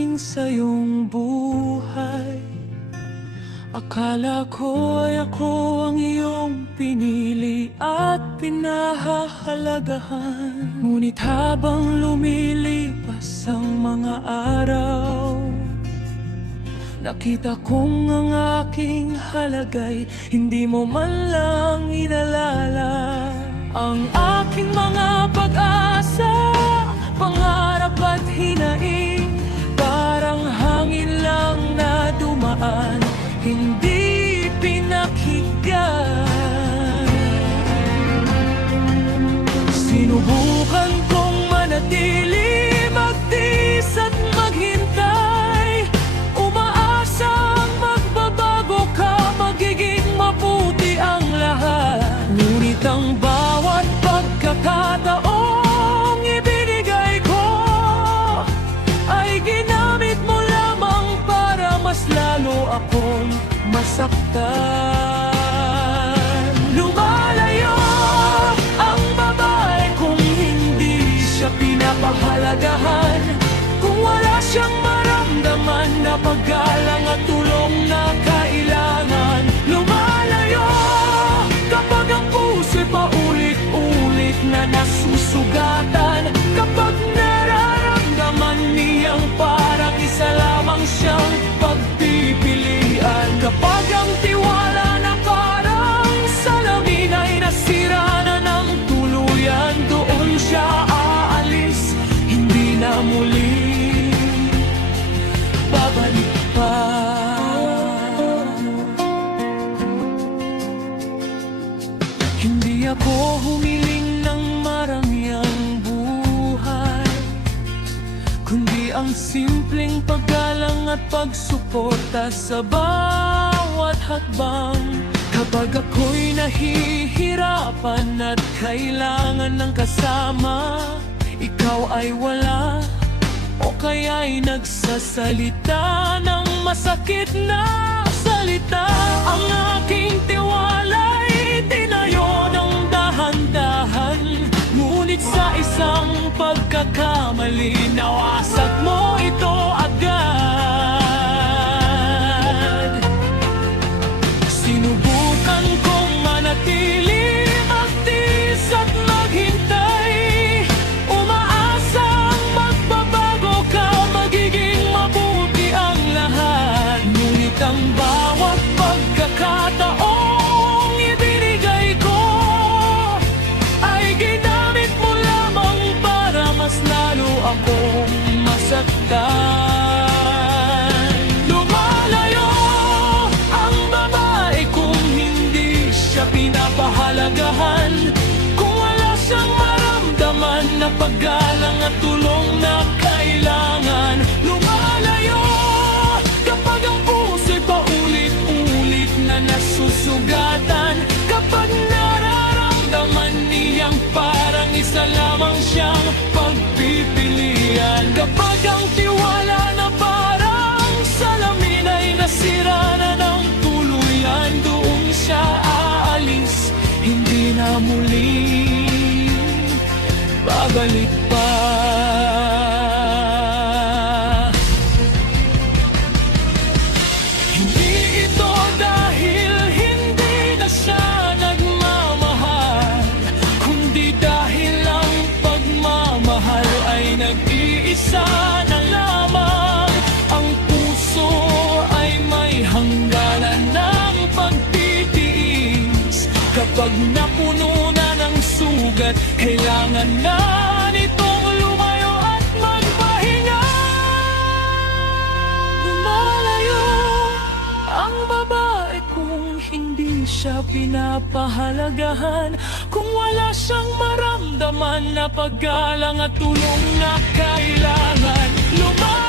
dumating sa iyong buhay. Akala ko ay ako ang iyong pinili at pinahahalagahan. Ngunit habang lumilipas ang mga araw, nakita kong ang aking halaga'y hindi mo man lang inalala. Ang aking mga pag-asa, pangarap at hinaing, parang hangin lang na dumaan, hindi pinakinggan. Sinubukan kong manatili, magtiis at maghintay, umaasang magbabago ka, magiging mabuti ang lahat. Ngunit ang bawat pagkakataong ibinigay ko ay ginamit mo lamang para mas lalo akong masaktan. Lumalayo ang babae kung hindi siya pinapahalagahan, kung wala siyang maramdaman na paggalang at tulong na kailangan. Lumalayo kapag ang puso'y paulit-ulit na nasusugatan, kapag nararamdaman niyang parang isa lamang siyang pagpipilian, kapag ang tiwala na parang salamin ay nasira na ng tuluyan, doon siya aalis, hindi na muli babalik pa. Hindi ako humiling ng marangyang buhay, kundi ang simpleng paggalang at pagsuporta sa bawat hakbang. Kapag ako'y nahihirapan at kailangan ng kasama, ikaw ay wala o kaya'y nagsasalita ng masakit na salita. Ang aking tiwala'y tinayo ng dahan-dahan, ngunit sa isang pagkakamali nawasak mo ito agad. Sinubukan kong manatili, magtiis at maghintay, umaasang magbabago ka, magiging mabuti ang lahat. Ngunit ang bawat pagkakataong ibinigay ko ay ginamit mo lamang para mas lalo akong masaktan. Lumalayo ang babae kung hindi siya pinapahalagahan, kung wala siyang maramdaman na paggalang at tulong na kailangan. Lumalayo kapag ang puso'y paulit-ulit na nasusugatan, kapag nararamdaman niyang parang isa lamang siyang pagpipilian, kapag ang tiwala na parang salamin ay nasira na ng tuluyan, doon siya aalis, hindi na muli babalik pa. Hindi ito dahil hindi na siya nagmamahal, kundi dahil ang pagmamahal ay nag-iisa na lamang. Ang puso ay may hangganan ng pagtitiis, kapag napuno na ng sugat, kailangan na nitong lumayo at magpahinga. Lumalayo ang babae kung hindi siya pinapahalagahan, kung wala siyang maramdaman na paggalang at tulong na kailangan. Lumalayo